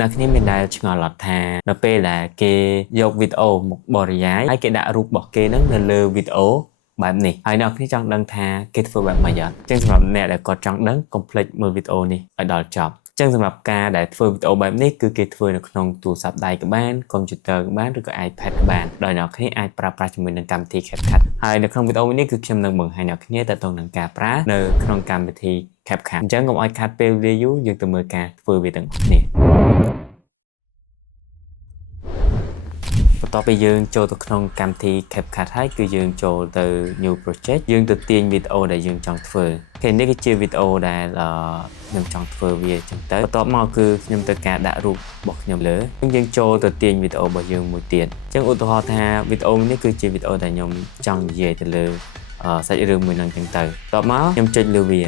នៅគ្នាមានដែលឆ្ងល់អត់ថានៅពេលដែលគេយកវីដេអូមកបរិយាយហើយគេដាក់រូបរបស់គេហ្នឹងនៅលើវីដេអូបែបនេះហើយអ្នកគ្នាចង់ដឹងថាគេធ្វើបែបម៉េចអត់ចឹងសម្រាប់អ្នកដែលគាត់ចង់ដឹងកុំភ្លេចមើលវីដេអូនេះឲ្យដល់ចប់ចឹងសម្រាប់ការដែលធ្វើវីដេអូបែបនេះគឺគេធ្វើនៅក្នុងទូរស័ព្ទដៃក៏បានកុំព្យូទ័រក៏បានឬក៏ iPad ក៏បានដោយអ្នកគ្នាអាចប្រើប្រាស់ជាមួយនឹងកម្មវិធី CapCut ហើយនៅក្នុងវីដេអូនេះគឺខ្ញុំនឹងបង្ហាញអ្នកគ្នាតើតើនឹងការប្រើនៅក្នុងកម្មវិធី CapCut អញ្ចឹងកុំឲ្យខាតពេលវេលាយូរយើងទៅមើលការធ្វើវាទាំងអស់គ្នាបន្ទាប់ពីយើងចូលទៅក្នុងកម្មវិធី CapCut ហើយគឺយើងចូលទៅ New Project យើងទៅទាញវីដេអូដែលយើងចង់ធ្វើគេនេះគឺជាវីដេអូដែលខ្ញុំចង់ធ្វើវាអញ្ចឹងទៅបន្ទាប់មកគឺខ្ញុំត្រូវការដាក់រូបរបស់ខ្ញុំលើយើងចូលទៅទាញវីដេអូរបស់យើងមួយទៀតអញ្ចឹងឧទាហរណ៍ថាវីដេអូនេះគឺជាវីដេអូដែលខ្ញុំចង់និយាយទៅលើសាច់រឿងមួយហ្នឹងអញ្ចឹងទៅបន្ទាប់មកខ្ញុំចុចលើវា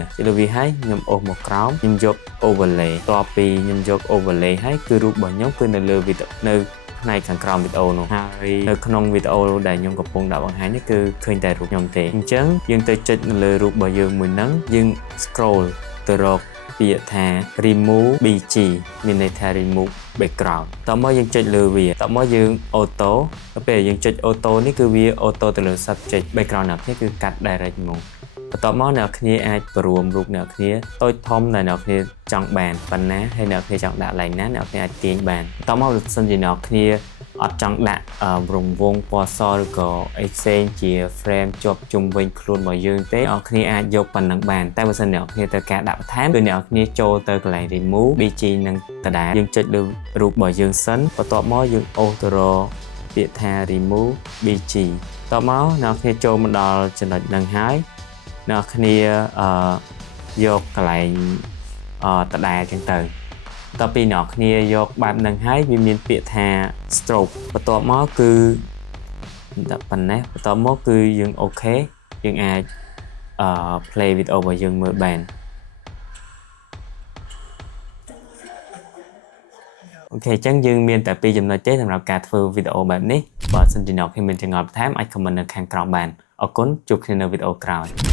ហើយខ្ញុំអូសមកក្រោមខ្ញុំយក overlay បន្ទាប់ពីខ្ញុំយក overlay ហើយគឺរូបរបស់ខ្ញុំគឺនៅលើវីដេអូនៅផ្នែកខាងក្រោមវីដេអូនោះហើយនៅក្នុងវីដេអូដែលខ្ញុំកំពុងដាក់បង្ហាញនេះគឺឃើញតែរូបខ្ញុំទេអញ្ចឹងយើងទៅចុចនៅលើរូបរបស់យើងមួយហ្នឹងយើង scroll ទៅរកពាក្យថា remove bg មានន័យថា remove background តោះមកយើងចុចលើវាតោះមកយើង auto ដល់ពេលយើងចុច auto នេះគឺវា auto ទៅលើ subject background អ្នកគ្នាគឺកាត់ direct មកបន្ទាប់មកអ្នកគ្នាអាចបរួមរូបអ្នកគ្នាតូចធំដែលអ្នកគ្នាចង់បានប៉ុណ្ណាហើយអ្នកគ្នាចង់ដាក់ឡើងណាអ្នកគ្នាអាចទាញបានបន្ទាប់មកបើសិនជាអ្នកគ្នាអត់ចង់ដាក់រង្វង់ពណ៌សឬក៏អីផ្សេងជា frame ជាប់ជុំវិញខ្លួនរបស់យើងទេអ្នកគ្នាអាចយកប៉ុណ្ណឹងបានតែបើសិនអ្នកគ្នាត្រូវការដាក់បន្ថែមគឺអ្នកគ្នាចូលទៅកន្លែង remove bg នឹងដដែលយើងចុចលើរូបរបស់យើងសិនបន្ទាប់មកយើងអូសទៅរកពាក្យថា remove bg បន្ទាប់មកអ្នកគ្នាចូលមកដល់ចំណុចហ្នឹងហើយអ្នកគ្នាយកកន្លែងដដែលចឹងទៅតទៅពីអ្នកគ្នាយកបែបហ្នឹងហើយវាមានពាក្យថា stroke បន្ទាប់មកគឺដាក់ប៉ុណ្ណេះបន្ទាប់មកគឺយើងអូខេយើងអាច play វីដេអូរបស់យើងមើលបានអូខេអញ្ចឹងយើងមានតែ2ចំណុចទេសម្រាប់ការធ្វើវីដេអូបែបនេះបើសិនជាអ្នកគ្នាមានចម្ងល់បន្ថែមអាច comment នៅខាងក្រោមបានអរគុណជួបគ្នានៅវីដេអូក្រោយ